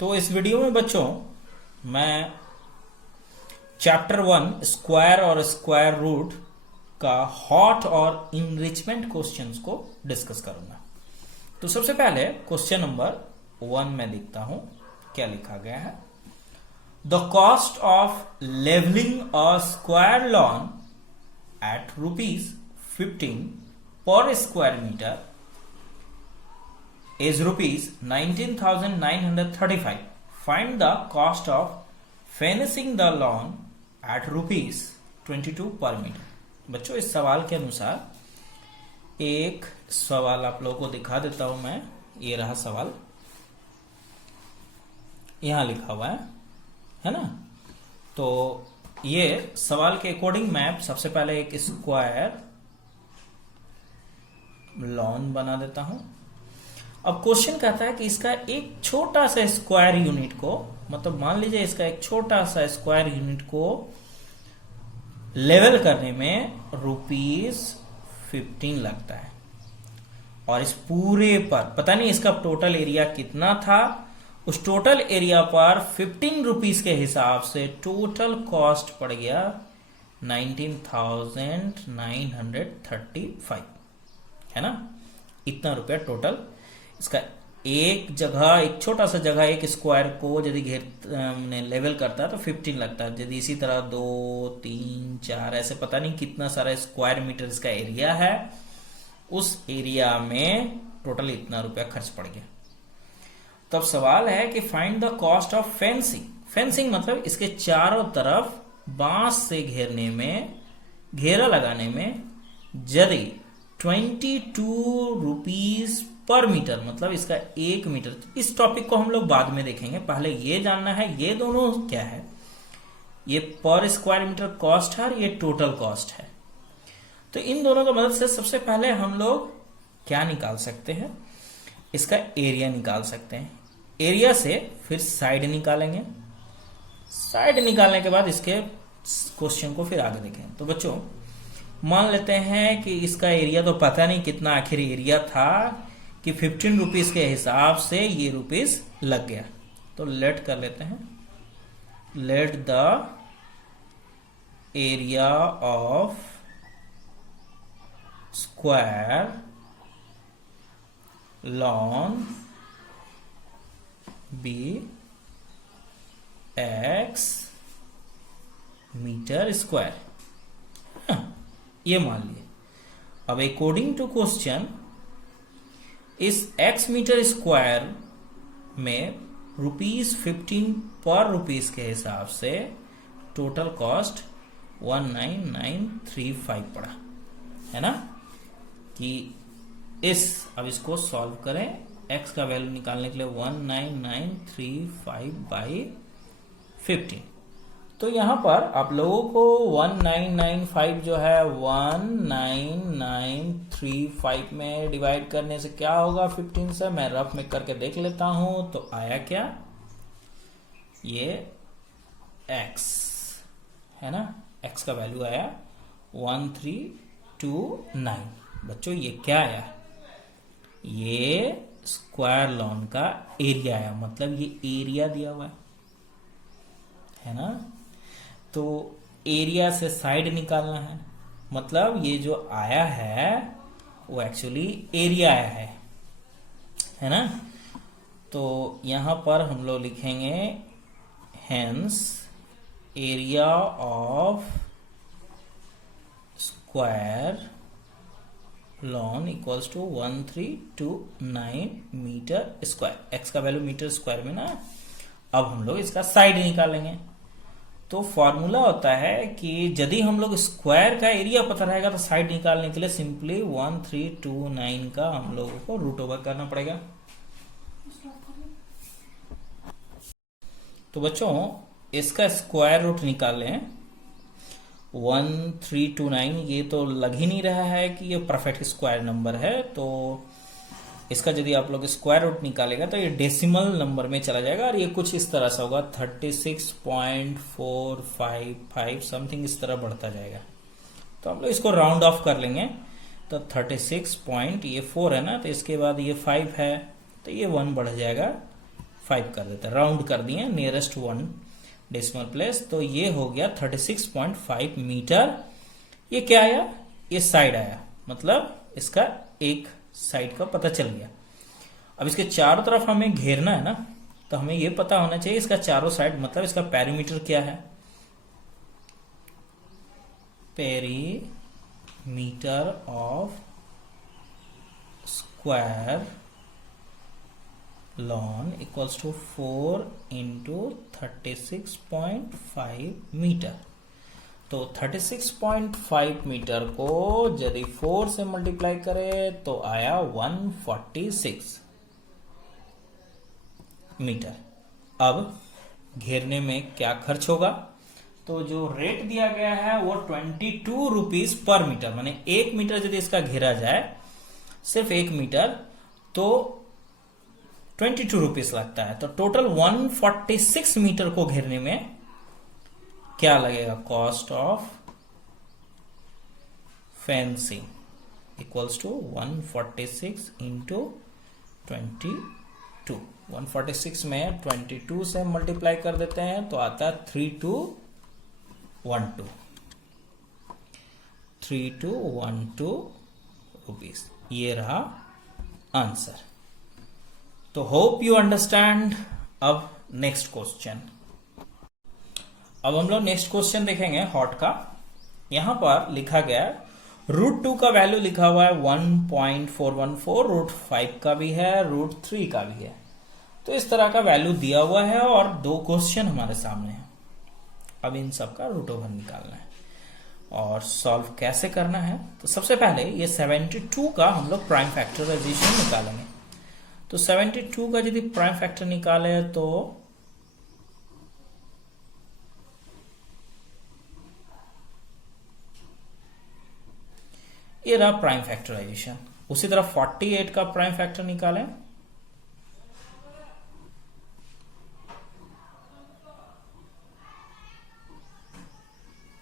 तो इस वीडियो में बच्चों मैं चैप्टर 1 स्क्वायर और स्क्वायर रूट का हॉट और इनरिचमेंट क्वेश्चंस को डिस्कस करूंगा। तो सबसे पहले क्वेश्चन नंबर 1 में लिखता हूं, क्या लिखा गया है। The cost of levelling a square lawn at ₹15 per square metre is ₹19,935. Find the cost of finishing the lawn at ₹22 per meter. बच्चों इस सवाल के अनुसार एक सवाल आप लोगों को दिखा देता हूं मैं। ये रहा सवाल, यहां लिखा हुआ है ना। तो ये सवाल के अकॉर्डिंग मैं सबसे पहले एक स्क्वायर लॉन बना देता हूं। अब क्वेश्चन कहता है कि इसका एक छोटा सा स्क्वायर यूनिट को, मतलब मान लीजिए इसका एक छोटा सा स्क्वायर यूनिट को लेवल करने में ₹15 लगता है, और इस पूरे पर पता नहीं इसका टोटल एरिया कितना था। उस टोटल एरिया पर ₹15 के हिसाब से टोटल कॉस्ट पड़ गया 19,935, है ना। इतना रुपया टोटल इसका एक जगह, एक छोटा सा जगह एक स्क्वायर को यदि लेवल करता है तो 15 लगता है। यदि इसी तरह 2, 3, 4 ऐसे पता नहीं कितना सारा स्क्वायर मीटर इसका एरिया है, उस एरिया में टोटल इतना रुपया खर्च पड़ गया। तब सवाल है कि find the cost of fencing. Fencing मतलब इसके चारों तरफ बांस से घेरने में, घेरा लगाने में यदि ₹22 पर मीटर, मतलब इसका 1 मीटर। इस टॉपिक को हम लोग बाद में देखेंगे, पहले ये जानना है ये दोनों क्या है। ये पर स्क्वायर मीटर कॉस्ट है और ये टोटल कॉस्ट है। तो इन दोनों की मदद से सबसे पहले हम लोग क्या निकाल सकते हैं, इसका एरिया निकाल सकते हैं। एरिया से फिर साइड निकालेंगे, साइड निकालने के बाद इसके क्वेश्चन को फिर आगे देखेंगे। तो बच्चों मान लेते हैं कि इसका एरिया तो पता नहीं कितना आखिर एरिया था, कि ₹15 के हिसाब से ये रुपीस लग गया। तो लेट कर लेते हैं, let the area of square lawn be X metre square, ये मान लिए। अब अकॉर्डिंग टू क्वेश्चन इस x मीटर स्क्वायर में ₹15 पर रुपीस के हिसाब से टोटल कॉस्ट 19,935 पड़ा, है ना। कि अब इसको सॉल्व करें, x का वैल्यू निकालने के लिए 19,935/15। तो यहां पर आप लोगों को 1995 जो है 19,935 में डिवाइड करने से क्या होगा 15 से, मैं रफ में करके देख लेता हूं। तो आया क्या, ये x है ना, x का वैल्यू आया 1329। बच्चों ये क्या आया, ये स्क्वायर लॉन का एरिया आया, मतलब ये एरिया दिया हुआ है ना। तो एरिया से साइड निकालना है, मतलब ये जो आया है वो एक्चुअली एरिया आया है ना। तो यहां पर हम लोग लिखेंगे hence area of square lawn equals to 1329 metre square. X का वैल्यू मीटर स्क्वायर में ना। अब हम लोग इसका साइड निकालेंगे। तो फॉर्मूला होता है कि यदि हम लोग स्क्वायर का एरिया पता रहेगा तो साइड निकालने के लिए सिंपली 1329 का हम लोगों को रूट ओवर करना पड़ेगा। तो बच्चों इसका स्क्वायर रूट निकालें 1329, ये तो लग ही नहीं रहा है कि ये परफेक्ट स्क्वायर नंबर है। तो इसका यदि आप लोग स्क्वायर रूट निकालेगा तो ये डेसिमल नंबर में चला जाएगा, और ये कुछ इस तरह से होगा 36.455 समथिंग, इस तरह बढ़ता जाएगा। तो हम लोग इसको राउंड ऑफ कर लेंगे। तो 36 पॉइंट, ये 4 है ना, तो इसके बाद ये 5 है, तो ये 1 बढ़ जाएगा 5 कर देते हैं, राउंड कर दिए नियरेस्ट 1 डेसिमल प्लेस। तो ये हो गया 36.5 मीटर। ये क्या आया, ये साइड आया, मतलब इसका एक साइड का पता चल गया। अब इसके चारों तरफ हमें घेरना है ना, तो हमें ये पता होना चाहिए इसका चारों साइड, मतलब इसका पेरीमीटर क्या है। Perimeter of square lawn equals to 4 into 36.5 metre. तो 36.5 मीटर को यदि 4 से मल्टीप्लाई करें तो आया 146 मीटर। अब घेरने में क्या खर्च होगा, तो जो रेट दिया गया है वो 22 रुपीज पर मीटर, माने 1 मीटर यदि इसका घेरा जाए, सिर्फ 1 मीटर, तो 22 रुपीज लगता है। तो टोटल 146 मीटर को घेरने में क्या लगेगा, cost of fencing equals to 146 into 22। 146 में 22 से मल्टीप्लाई कर देते हैं तो आता है 3212 रुपीज। ये रहा आंसर। तो होप यू अंडरस्टैंड। अब नेक्स्ट क्वेश्चन, अब हम लोग नेक्स्ट क्वेश्चन देखेंगे हॉट का। यहां पर लिखा गया √2 का वैल्यू लिखा हुआ है 1.414, √5 का भी है, √3 का भी है। तो इस तरह का वैल्यू दिया हुआ है और 2 क्वेश्चन हमारे सामने है। अब इन सब का रूट ओवर निकालना है और सॉल्व कैसे करना है। तो सबसे पहले ये 72 का हम लोग प्राइम फैक्टराइजेशन निकालेंगे। तो 72 का यदि प्राइम फैक्टर निकाले तो ये रहा प्राइम फैक्टराइजेशन। उसी तरह 48 का प्राइम फैक्टर निकालें,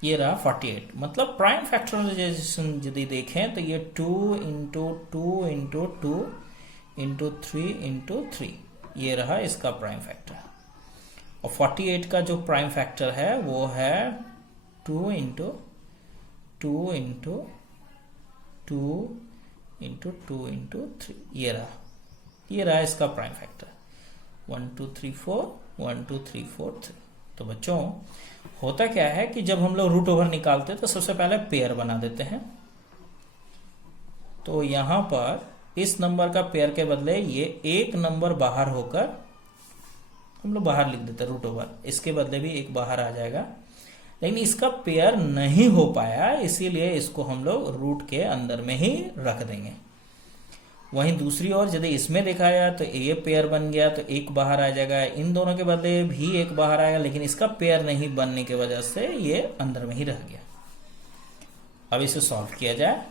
ये रहा 48। मतलब प्राइम फैक्टराइजेशन यदि देखें तो ये 2 इंटू 2 इंटू 2 इंटू 3 इंटू 3, ये रहा इसका प्राइम फैक्टर। और 48 का जो प्राइम फैक्टर है वो है 2 इंटू 2 इंटू 2 इंटू 2 इंटू 3, ये रहा इसका प्राइम फैक्टर 1 2 3 4 1 2 3 4 3। तो बच्चों होता क्या है कि जब हम लोग रूट ओवर निकालते हैं तो सबसे पहले पेयर बना देते हैं। तो यहां पर इस नंबर का पेयर के बदले ये एक नंबर बाहर होकर हम लोग बाहर लिख देते हैं रूट ओवर, इसके बदले भी एक बाहर आ जाएगा। लेकिन इसका पेयर नहीं हो पाया, इसीलिए इसको हम लोग रूट के अंदर में ही रख देंगे। वहीं दूसरी ओर यदि इसमें देखा जाए तो ये पेयर बन गया तो एक बाहर आ जाएगा, इन दोनों के बदले भी एक बाहर आएगा, लेकिन इसका पेयर नहीं बनने की वजह से ये अंदर में ही रह गया। अब इसे सॉल्व किया जाए,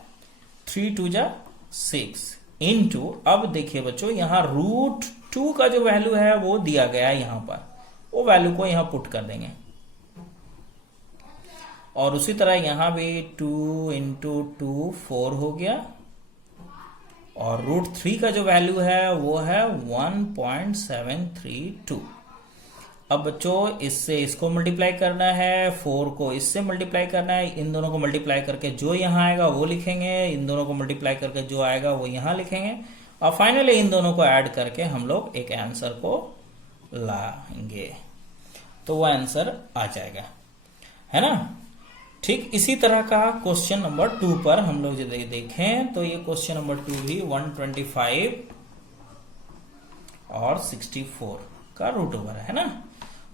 3 2 जा 6 इंटू, अब देखिए बच्चों यहाँ √2 का जो वैल्यू है वो दिया गया है, यहां पर वो वैल्यू को यहां पुट कर देंगे। और उसी तरह यहां भी 2 इंटू 2 4 हो गया, और √3 का जो वैल्यू है वो है 1.732। अब बच्चों इससे इसको मल्टीप्लाई करना है, 4 को इससे मल्टीप्लाई करना है, इन दोनों को मल्टीप्लाई करके जो यहाँ आएगा वो लिखेंगे, इन दोनों को मल्टीप्लाई करके जो आएगा वो यहाँ लिखेंगे, और फाइनली इन दोनों को ऐड करके हम लोग एक आंसर को लाएंगे, तो वो आंसर आ जाएगा, है ना। ठीक इसी तरह का क्वेश्चन नंबर 2 पर हम लोग यदि देखें तो ये क्वेश्चन नंबर 2 भी 125 और 64 का रूट ओवर है ना।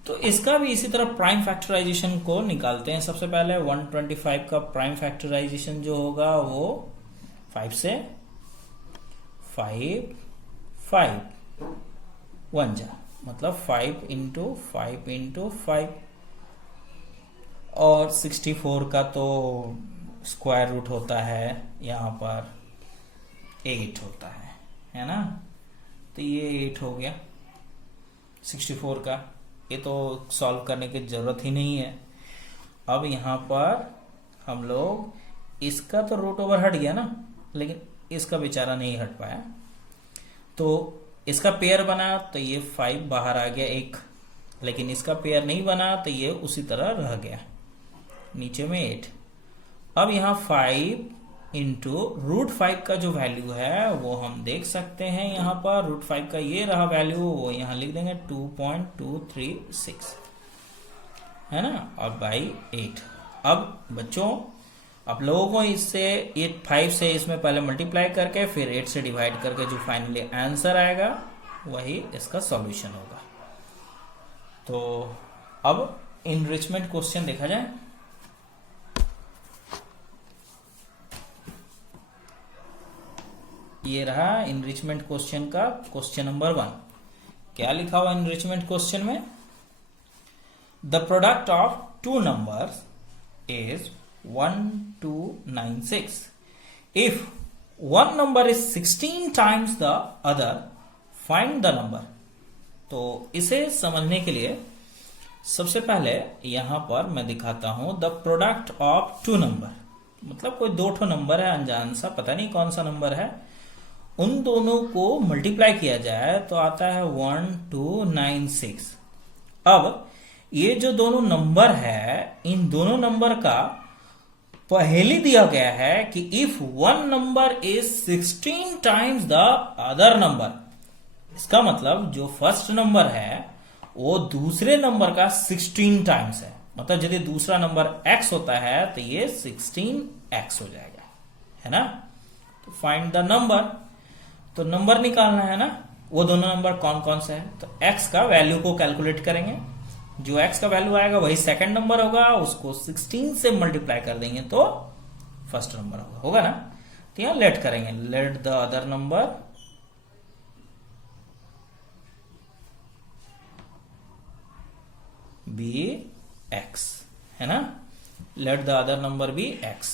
तो इसका भी इसी तरह प्राइम फैक्टराइजेशन को निकालते हैं। सबसे पहले 125 का प्राइम फैक्टराइजेशन जो होगा वो 5 से 5 5 1 जा, मतलब 5 इंटू 5 इंटू 5, और 64 का तो स्क्वायर रूट होता है, यहाँ पर 8 होता है ना। तो ये 8 हो गया 64 का, ये तो सॉल्व करने की जरूरत ही नहीं है। अब यहाँ पर हम लोग इसका तो रूट ओवर हट गया ना, लेकिन इसका बेचारा नहीं हट पाया, तो इसका पेयर बना तो ये 5 बाहर आ गया एक, लेकिन इसका पेयर नहीं बना तो ये उसी तरह रह गया, नीचे में 8। अब यहाँ 5 इंटू √5 का जो वैल्यू है वो हम देख सकते हैं, यहाँ पर √5 का ये रहा वैल्यू, वो यहाँ लिख देंगे 2.236, है ना, और बाई 8। अब बच्चों आप लोगों को इससे ये 5 से इसमें पहले मल्टीप्लाई करके फिर 8 से डिवाइड करके जो फाइनली आंसर आएगा वही इसका सॉल्यूशन होगा। तो अब इनरिचमेंट क्वेश्चन देखा जाए। ये रहा इनरिचमेंट क्वेश्चन का क्वेश्चन नंबर 1। क्या लिखा हुआ इनरिचमेंट क्वेश्चन में? The product of two numbers is 1, 2, 9, 6. If one number is 16 times the other, find the number. तो इसे समझने के लिए सबसे पहले यहां पर मैं दिखाता हूं the product of two number, मतलब कोई दो ठो नंबर है अनजान सा, पता नहीं कौन सा नंबर है, उन दोनों को मल्टीप्लाई किया जाए तो आता है 1, 2, 9, 6। अब ये जो दोनों नंबर है, इन दोनों नंबर का पहले दिया गया है कि if one number is 16 times the other number, इसका मतलब जो फर्स्ट नंबर है वो दूसरे नंबर का 16 टाइम्स है, मतलब यदि दूसरा नंबर x होता है तो ये 16x हो जाएगा, है ना। तो फाइंड द नंबर, तो नंबर निकालना है ना, वो दोनों नंबर कौन कौन से है, तो x का वैल्यू को कैलकुलेट करेंगे, जो x का वैल्यू आएगा वही सेकंड नंबर होगा, उसको 16 से मल्टीप्लाई कर देंगे तो फर्स्ट नंबर होगा ना। तो यहां लेट करेंगे, let the other number be x, है ना, let the other number be x।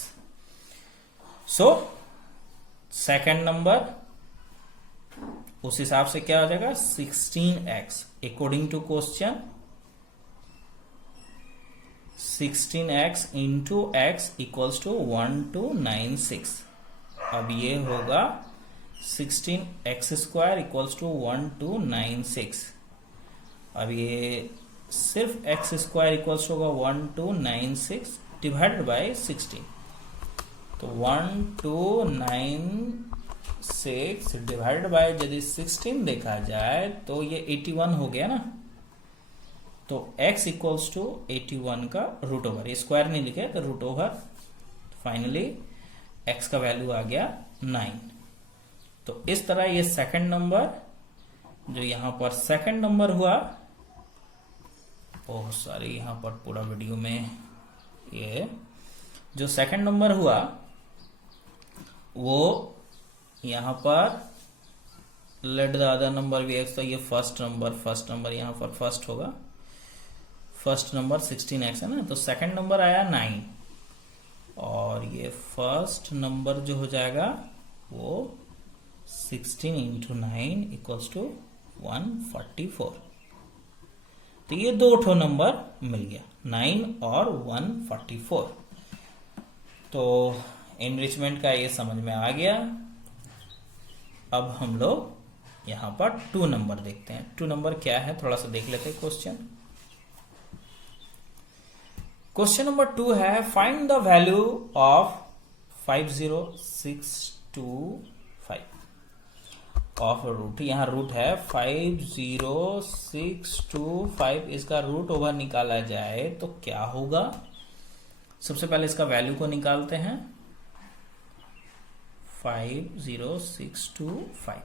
So second number उस हिसाब से क्या हो जाएगा 16x, according to question 16x into x equals to 1296। अब ये होगा 16x² इक्वल्स टू 1296। अब ये सिर्फ x² इक्वल्स होगा 1296 डिवाइडेड बाय 16, तो 1296 डिवाइडेड बाय यदि 16 देखा जाए तो ये 81 हो गया ना। तो x इक्वल्स टू 81 का रूट ओवर, ये स्क्वायर नहीं लिखे तो रूट ओवर, फाइनली x का वैल्यू आ गया 9। तो इस तरह ये सेकंड नंबर, जो यहां पर सेकंड नंबर हुआ, ओह सॉरी यहां पर पूरा वीडियो में ये जो सेकंड नंबर हुआ वो यहां पर लेट द अदर नंबर भी x, तो ये फर्स्ट नंबर यहां पर फर्स्ट होगा, फर्स्ट नंबर 16x है ना, तो सेकंड नंबर आया 9 और ये फर्स्ट नंबर जो हो जाएगा वो 16 इंटू 9 इक्वल्स टू 144। तो ये दो ठो नंबर मिल गया 9 और 144। तो एनरिचमेंट का ये समझ में आ गया। अब हम लोग यहां पर 2 नंबर देखते हैं। 2 नंबर क्या है थोड़ा सा देख लेते हैं क्वेश्चन। क्वेश्चन नंबर 2 है find the value of 50625 of root. यहां रूट है 50625, इसका रूट ओवर निकाला जाए तो क्या होगा। सबसे पहले इसका वैल्यू को निकालते हैं 50625।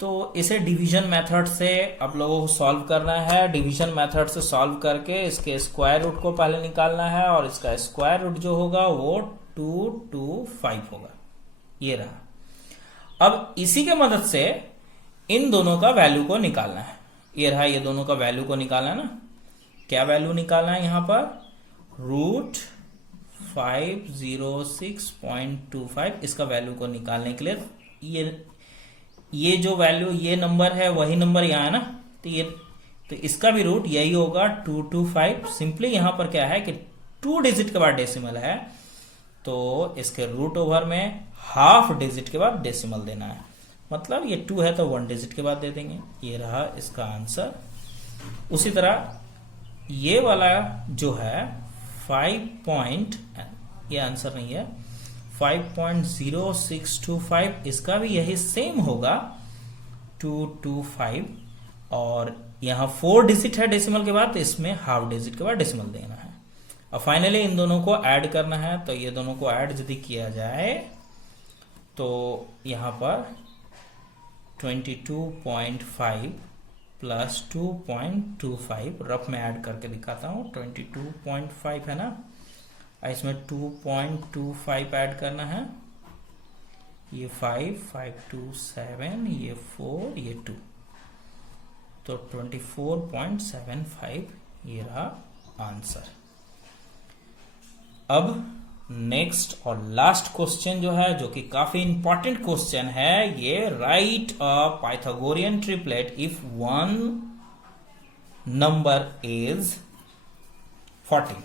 तो इसे डिवीजन मेथड से आप लोगों को सॉल्व करना है। डिवीजन मेथड से सॉल्व करके इसके स्क्वायर रूट को पहले निकालना है और इसका स्क्वायर रूट जो होगा वो 225 होगा। ये रहा। अब इसी के मदद से इन दोनों का वैल्यू को निकालना है। ये रहा, ये दोनों का वैल्यू को निकालना है ना। क्या वैल्यू निकालना है यहां पर? रूट 506.25। इसका वैल्यू को निकालने के लिए ये जो वैल्यू, ये नंबर है वही नंबर यहाँ है ना, तो इसका भी रूट यही होगा 225। सिंपली यहां पर क्या है कि 2 डिजिट के बाद डेसिमल है तो इसके रूट ओवर में हाफ डिजिट के बाद डेसिमल देना है। मतलब ये 2 है तो 1 डिजिट के बाद दे देंगे। ये रहा इसका आंसर। उसी तरह ये वाला जो है 5 ये आंसर नहीं है, 5.0625, इसका भी यही सेम होगा 225, और यहाँ 4 डिजिट है डेसिमल के बाद, तो इसमें हाफ डिजिट के बाद डेसिमल देना है। और फाइनली इन दोनों को ऐड करना है, तो ये दोनों को ऐड यदि किया जाए तो यहाँ पर 22.5 प्लस 2.25, रफ में ऐड करके दिखाता हूँ। 22.5 है ना, इसमें 2.25 ऐड करना है। ये 5, 5 2 7, ये 4, ये 2, तो 24.75 ये रहा आंसर। अब नेक्स्ट और लास्ट क्वेश्चन जो है, जो कि काफी इंपॉर्टेंट क्वेश्चन है, ये right a Pythagorean triplet if one number is 14।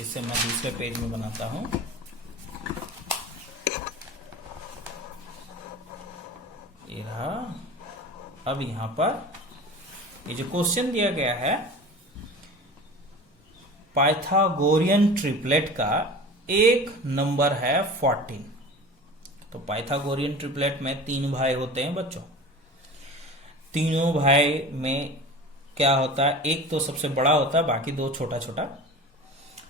इसे मैं दूसरे पेज में बनाता हूं। ये रहा। अब यहां पर ये जो क्वेश्चन दिया गया है, पाइथागोरियन ट्रिपलेट का एक नंबर है 14। तो पाइथागोरियन ट्रिपलेट में 3 भाई होते हैं बच्चों। तीनों भाई में क्या होता है, एक तो सबसे बड़ा होता है, बाकी 2 छोटा छोटा।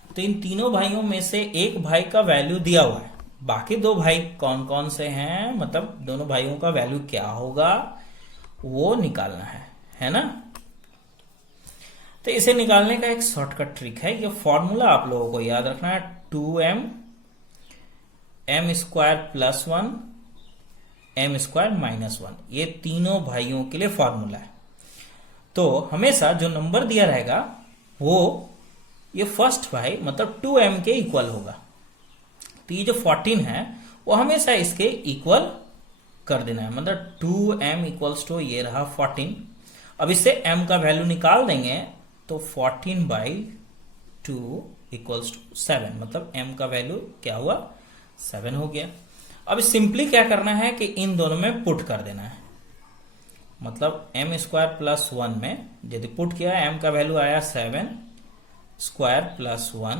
तो इन तीनों भाइयों में से एक भाई का वैल्यू दिया हुआ है, बाकी 2 भाई कौन कौन से हैं, मतलब दोनों भाइयों का वैल्यू क्या होगा वो निकालना है ना। तो इसे निकालने का एक शॉर्टकट ट्रिक है। ये फॉर्मूला आप लोगों को याद रखना है, 2m m² plus 1 m² minus 1। ये तीनों भाइयों के लिए फॉर्मूला है। तो हमेशा जो नंबर दिया रहेगा वो ये फर्स्ट भाई मतलब 2m के इक्वल होगा। तो ये जो 14 है वो हमेशा इसके इक्वल कर देना है, मतलब 2m इक्वल्स टू ये रहा 14। अब इससे m का वैल्यू निकाल देंगे तो 14/2 इक्वल्स टू 7, मतलब m का वैल्यू क्या हुआ 7 हो गया। अब सिंपली क्या करना है कि इन दोनों में पुट कर देना है, मतलब m² प्लस 1 में यदि पुट किया m का वैल्यू आया 7² प्लस 1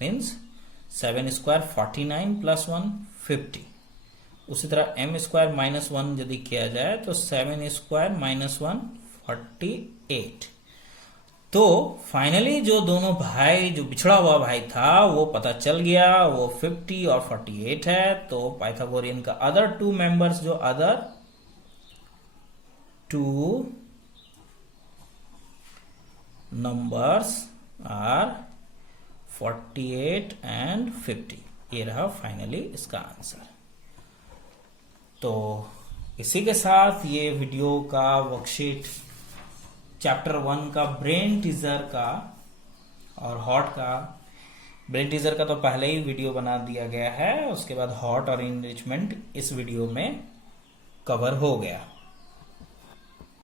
मीन्स 7² 49 प्लस 1 50। उसी तरह m² माइनस 1 यदि किया जाए तो 7² माइनस 1 48। तो फाइनली जो दोनों भाई, जो बिछड़ा हुआ भाई था वो पता चल गया, वो 50 और 48 है। तो पाइथागोरियन का अदर 2 मेंबर्स, जो अदर 2 नंबर्स आर 48 एंड 50। ये रहा फाइनली इसका आंसर। तो इसी के साथ ये वीडियो का वर्कशीट चैप्टर 1 का ब्रेन टीजर का और हॉट का, ब्रेन टीजर का तो पहले ही वीडियो बना दिया गया है, उसके बाद हॉट और इनरिचमेंट इस वीडियो में कवर हो गया।